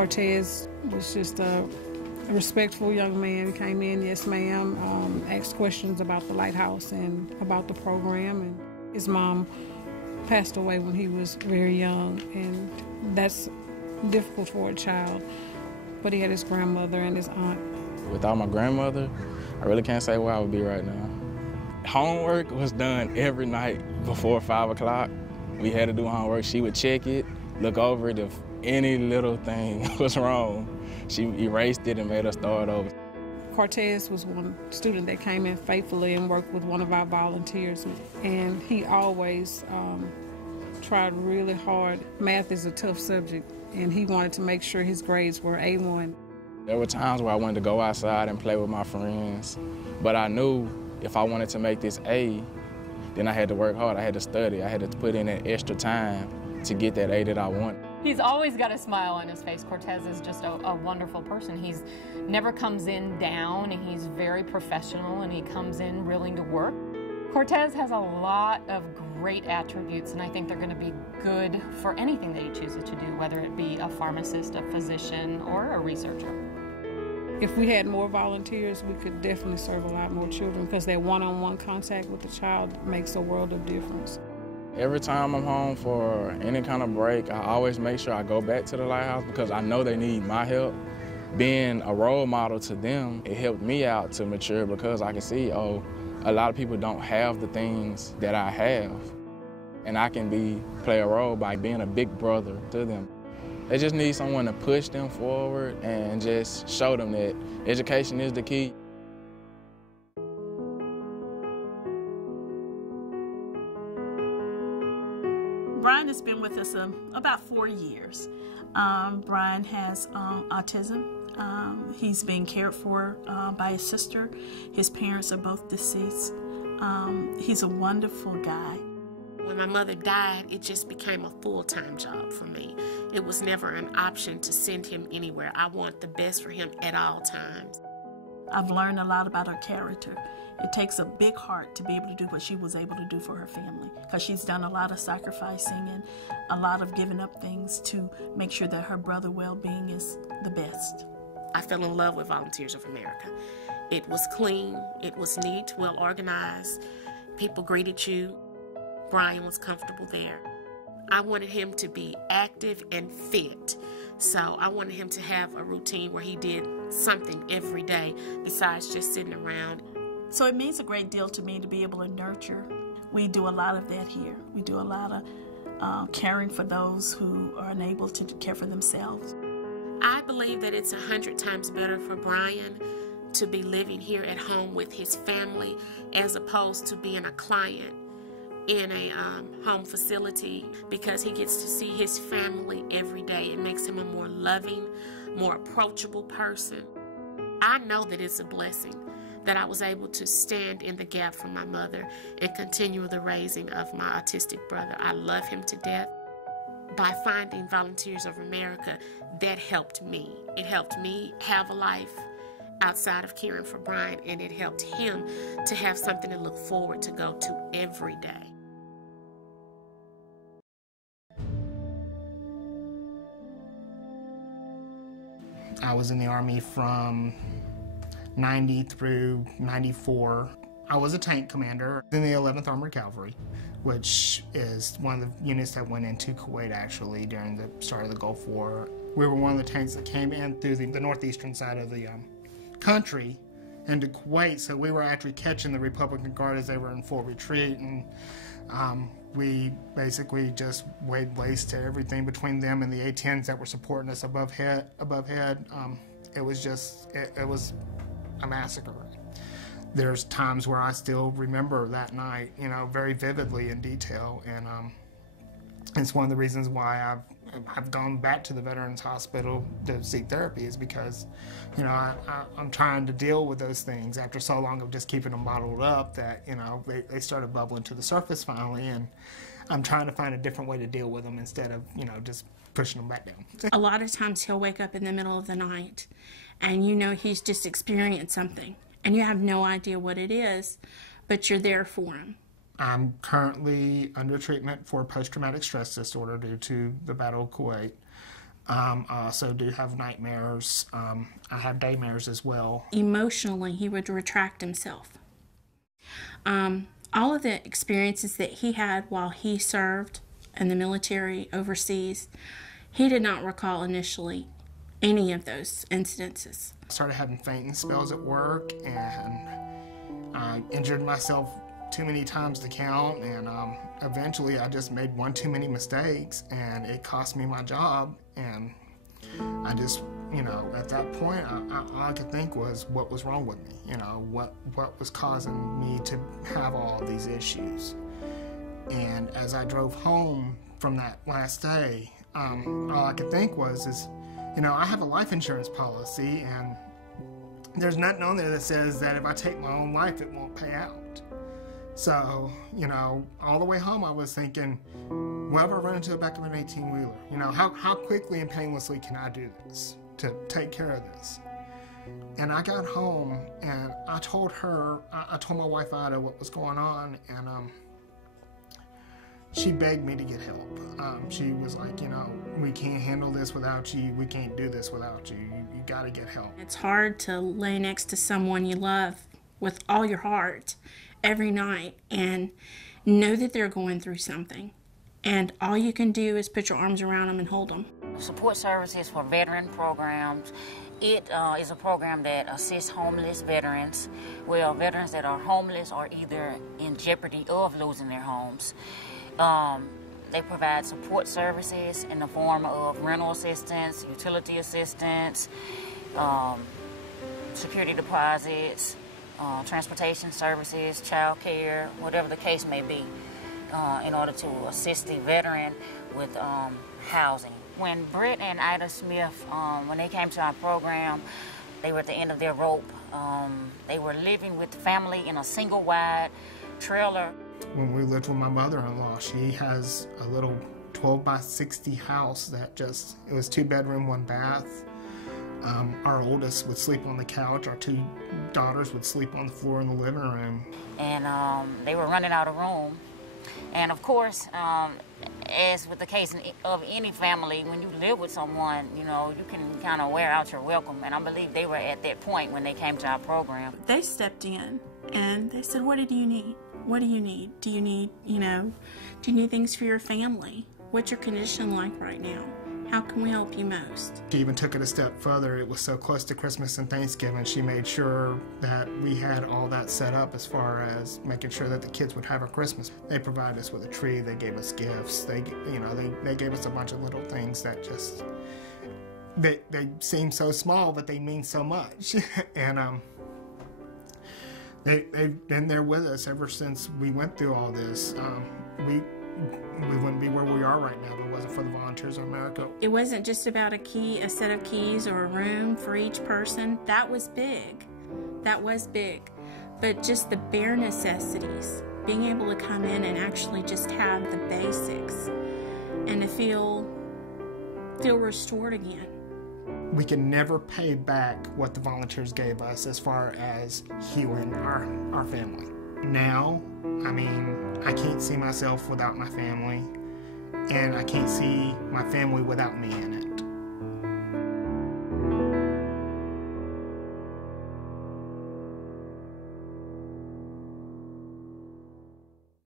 Cortez was just a respectful young man. Came in, yes ma'am, asked questions about the lighthouse and about the program. And his mom passed away when he was very young, and that's difficult for a child. But he had his grandmother and his aunt. Without my grandmother, I really can't say where I would be right now. Homework was done every night before 5 o'clock. We had to do homework. She would check it, look over it. If any little thing was wrong, she erased it and made us start over. Cortez was one student that came in faithfully and worked with one of our volunteers, and he always tried really hard. Math is a tough subject, and he wanted to make sure his grades were A1. There were times where I wanted to go outside and play with my friends, but I knew if I wanted to make this A, then I had to work hard. I had to study. I had to put in that extra time to get that A that I wanted. He's always got a smile on his face. Cortez is just a wonderful person. He's never comes in down, and he's very professional, and he comes in willing to work. Cortez has a lot of great attributes, and I think they're going to be good for anything that he chooses to do, whether it be a pharmacist, a physician, or a researcher. If we had more volunteers, we could definitely serve a lot more children, because that one-on-one contact with the child makes a world of difference. Every time I'm home for any kind of break, I always make sure I go back to the lighthouse because I know they need my help. Being a role model to them, it helped me out to mature because I can see, oh, a lot of people don't have the things that I have. And I can play a role by being a big brother to them. They just need someone to push them forward and just show them that education is the key. Brian has been with us about 4 years. Brian has autism. He's being cared for by his sister. His parents are both deceased. He's a wonderful guy. When my mother died, it just became a full-time job for me. It was never an option to send him anywhere. I want the best for him at all times. I've learned a lot about her character. It takes a big heart to be able to do what she was able to do for her family, because she's done a lot of sacrificing and a lot of giving up things to make sure that her brother's well-being is the best. I fell in love with Volunteers of America. It was clean, it was neat, well organized. People greeted you. Brian was comfortable there. I wanted him to be active and fit. So I wanted him to have a routine where he did something every day besides just sitting around. So it means a great deal to me to be able to nurture. We do a lot of that here. We do a lot of caring for those who are unable to care for themselves. I believe that it's 100 times better for Brian to be living here at home with his family as opposed to being a client in a home facility, because he gets to see his family every day. It makes him a more loving, more approachable person. I know that it's a blessing that I was able to stand in the gap for my mother and continue the raising of my autistic brother. I love him to death. By finding Volunteers of America, that helped me. It helped me have a life outside of caring for Brian, and it helped him to have something to look forward to go to every day. I was in the Army from 90 through 94. I was a tank commander in the 11th Armored Cavalry, which is one of the units that went into Kuwait actually during the start of the Gulf War. We were one of the tanks that came in through the northeastern side of the country into Kuwait, so we were actually catching the Republican Guard as they were in full retreat, and we basically just laid waste to everything between them and the A-10s that were supporting us above head. It was a massacre. There's times where I still remember that night, very vividly in detail, and it's one of the reasons why I've gone back to the Veterans Hospital to seek therapy, is because, I'm trying to deal with those things after so long of just keeping them bottled up that, they started bubbling to the surface finally, and I'm trying to find a different way to deal with them instead of, just pushing them back down. A lot of times he'll wake up in the middle of the night and he's just experienced something and you have no idea what it is, but you're there for him. I'm currently under treatment for post-traumatic stress disorder due to the Battle of Kuwait. I also do have nightmares. I have daymares as well. Emotionally, he would retract himself. All of the experiences that he had while he served in the military overseas, he did not recall initially any of those incidences. I started having fainting spells at work, and I injured myself too many times to count, and eventually I just made one too many mistakes, and it cost me my job. And I just, at that point, all I could think was what was wrong with me, what was causing me to have all these issues. And as I drove home from that last day, all I could think was, I have a life insurance policy, and there's nothing on there that says that if I take my own life, it won't pay out. So, all the way home I was thinking, what if I run into the back of an 18-wheeler? How quickly and painlessly can I do this to take care of this? And I got home, and I told my wife Ida what was going on, and she begged me to get help. She was like, we can't handle this without you. We can't do this without you. You got to get help. It's hard to lay next to someone you love with all your heart every night and know that they're going through something. And all you can do is put your arms around them and hold them. Support services for veteran programs. It is a program that assists homeless veterans, veterans that are homeless or either in jeopardy of losing their homes. They provide support services in the form of rental assistance, utility assistance, security deposits, transportation services, child care, whatever the case may be, in order to assist the veteran with housing. When Britt and Ida Smith, when they came to our program, they were at the end of their rope. They were living with family in a single wide trailer. When we lived with my mother-in-law, she has a little 12 by 60 house that it was 2-bedroom, 1 bath. Our oldest would sleep on the couch. Our 2 daughters would sleep on the floor in the living room. And they were running out of room. And of course, as with the case of any family, when you live with someone, you can kind of wear out your welcome. And I believe they were at that point when they came to our program. They stepped in and they said, what do you need? What do you need? Do you need, do you need things for your family? What's your condition like right now? How can we help you most? She even took it a step further. It was so close to Christmas and Thanksgiving. She made sure that we had all that set up as far as making sure that the kids would have a Christmas. They provided us with a tree. They gave us gifts. They gave us a bunch of little things that just, they seem so small, but they mean so much. And they've been there with us ever since we went through all this. We wouldn't be where we are right now if it wasn't for the Volunteers of America. It wasn't just about a set of keys or a room for each person. That was big. That was big. But just the bare necessities, being able to come in and actually just have the basics and to feel restored again. We can never pay back what the volunteers gave us as far as healing our family. Now, I can't see myself without my family, and I can't see my family without me in it.